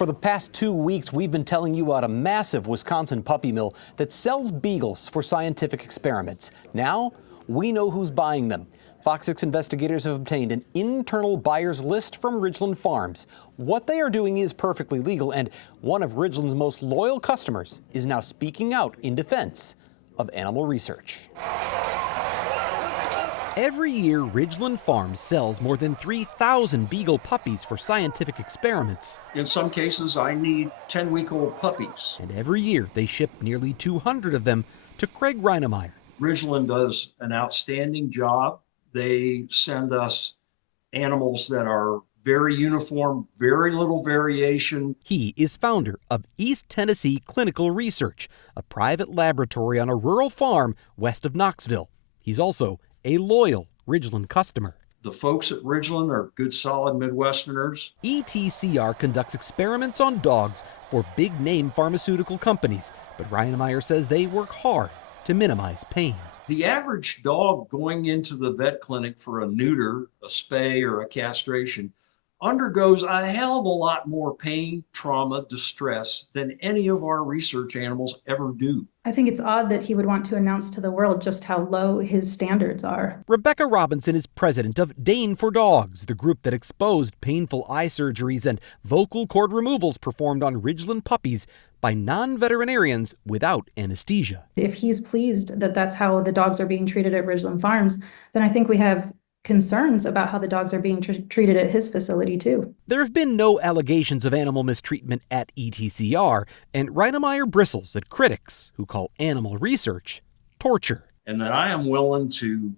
For the past 2 weeks, we've been telling you about a massive Wisconsin puppy mill that sells beagles for scientific experiments. Now, we know who's buying them. FOX 6 investigators have obtained an internal buyers list from Ridglan Farms. What they are doing is perfectly legal, and one of Ridglan's most loyal customers is now speaking out in defense of animal research. Every year, Ridglan Farms sells more than 3,000 beagle puppies for scientific experiments. In some cases, I need 10-week-old puppies. And every year, they ship nearly 200 of them to Craig Reinemeyer. Ridglan does an outstanding job. They send us animals that are very uniform, very little variation. He is founder of East Tennessee Clinical Research, a private laboratory on a rural farm west of Knoxville. He's also a loyal Ridglan customer. The folks at Ridglan are good, solid Midwesterners. ETCR conducts experiments on dogs for big-name pharmaceutical companies, but Reinemeyer says they work hard to minimize pain. The average dog going into the vet clinic for a neuter, a spay, or a castration undergoes a hell of a lot more pain, trauma, distress than any of our research animals ever do. I think it's odd that he would want to announce to the world just how low his standards are. Rebecca Robinson is president of Dane for Dogs, the group that exposed painful eye surgeries and vocal cord removals performed on Ridglan puppies by non-veterinarians without anesthesia. If he's pleased that that's how the dogs are being treated at Ridglan Farms, then I think we have concerns about how the dogs are being treated at his facility too. There have been no allegations of animal mistreatment at ETCR, and Reinemeyer bristles at critics who call animal research torture. And that I am willing to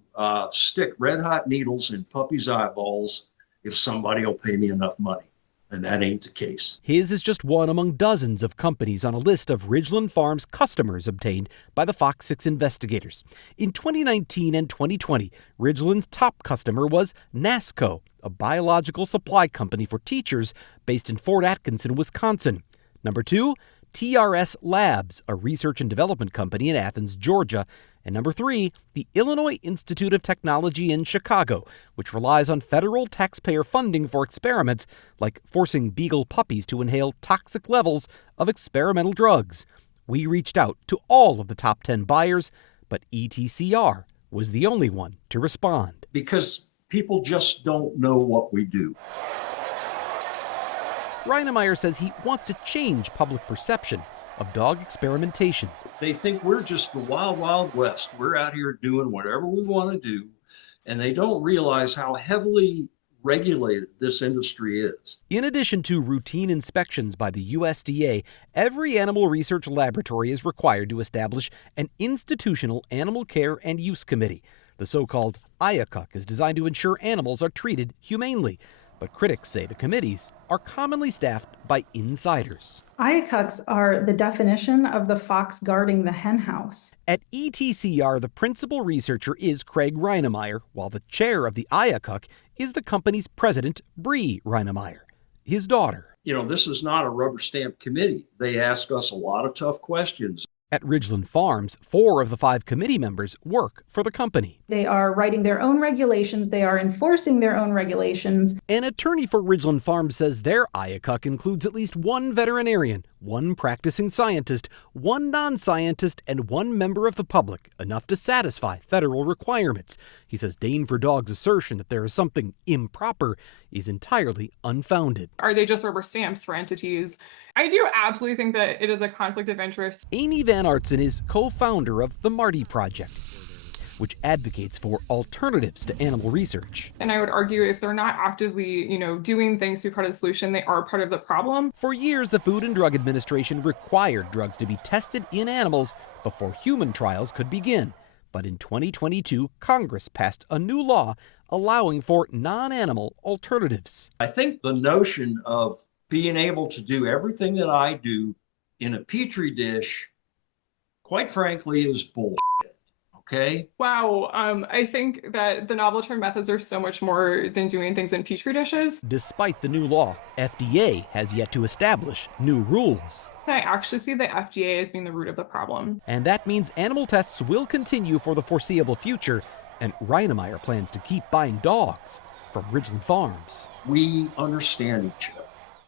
stick red-hot needles in puppies' eyeballs if somebody will pay me enough money. And that ain't the case. His is just one among dozens of companies on a list of Ridglan Farms customers obtained by the FOX6 investigators. In 2019 and 2020, Ridglan's top customer was NASCO, a biological supply company for teachers based in Fort Atkinson, Wisconsin. Number 2, TRS Labs, a research and development company in Athens, Georgia. And number 3, the Illinois Institute of Technology in Chicago, which relies on federal taxpayer funding for experiments like forcing beagle puppies to inhale toxic levels of experimental drugs. We reached out to all of the top 10 buyers, but ETCR was the only one to respond. Because people just don't know what we do. Reinemeyer says he wants to change public perception of dog experimentation. They think we're just the wild, wild west. We're out here doing whatever we want to do, and they don't realize how heavily regulated this industry is. In addition to routine inspections by the USDA, every animal research laboratory is required to establish an institutional animal care and use committee. The so-called IACUC is designed to ensure animals are treated humanely. But critics say the committees are commonly staffed by insiders. IACUCs are the definition of the fox guarding the hen house. At ETCR, the principal researcher is Craig Reinemeyer, while the chair of the IACUC is the company's president, Bree Reinemeyer, his daughter. You know, this is not a rubber stamp committee. They ask us a lot of tough questions. At Ridglan Farms, 4 of the 5 committee members work for the company. They are writing their own regulations. They are enforcing their own regulations. An attorney for Ridglan Farms says their IACUC includes at least 1 veterinarian, 1 practicing scientist, 1 non-scientist, and 1 member of the public, enough to satisfy federal requirements. He says Dane for Dogs' assertion that there is something improper is entirely unfounded. Are they just rubber stamps for entities? I do absolutely think that it is a conflict of interest. Amy Van Artsen is co-founder of the Marty Project, which advocates for alternatives to animal research. And I would argue if they're not actively, doing things to be part of the solution, they are part of the problem. For years, the Food and Drug Administration required drugs to be tested in animals before human trials could begin. But in 2022, Congress passed a new law allowing for non-animal alternatives. I think the notion of being able to do everything that I do in a petri dish, quite frankly, is bullshit. Okay? Wow. I think that the novel term methods are so much more than doing things in petri dishes. Despite the new law, FDA has yet to establish new rules. I actually see the FDA as being the root of the problem. And that means animal tests will continue for the foreseeable future, and Reinemeyer plans to keep buying dogs from Ridglan Farms. We understand each other.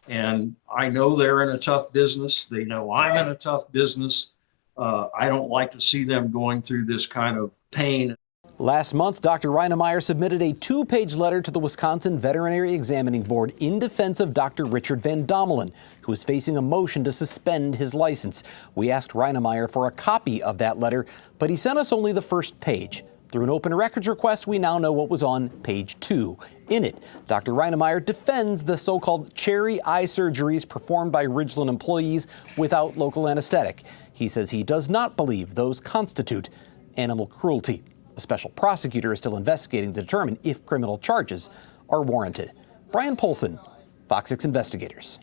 And I know they're in a tough business. They know I'm in a tough business. I don't like to see them going through this kind of pain. Last month, Dr. Reinemeyer submitted a 2-page letter to the Wisconsin Veterinary Examining Board in defense of Dr. Richard Van Dommelen, who is facing a motion to suspend his license. We asked Reinemeyer for a copy of that letter, but he sent us only the first page. Through an open records request, we now know what was on page 2. In it, Dr. Reinemeyer defends the so-called cherry eye surgeries performed by Ridglan employees without local anesthetic. He says he does not believe those constitute animal cruelty. A special prosecutor is still investigating to determine if criminal charges are warranted. Brian Polson, FOX6 Investigators.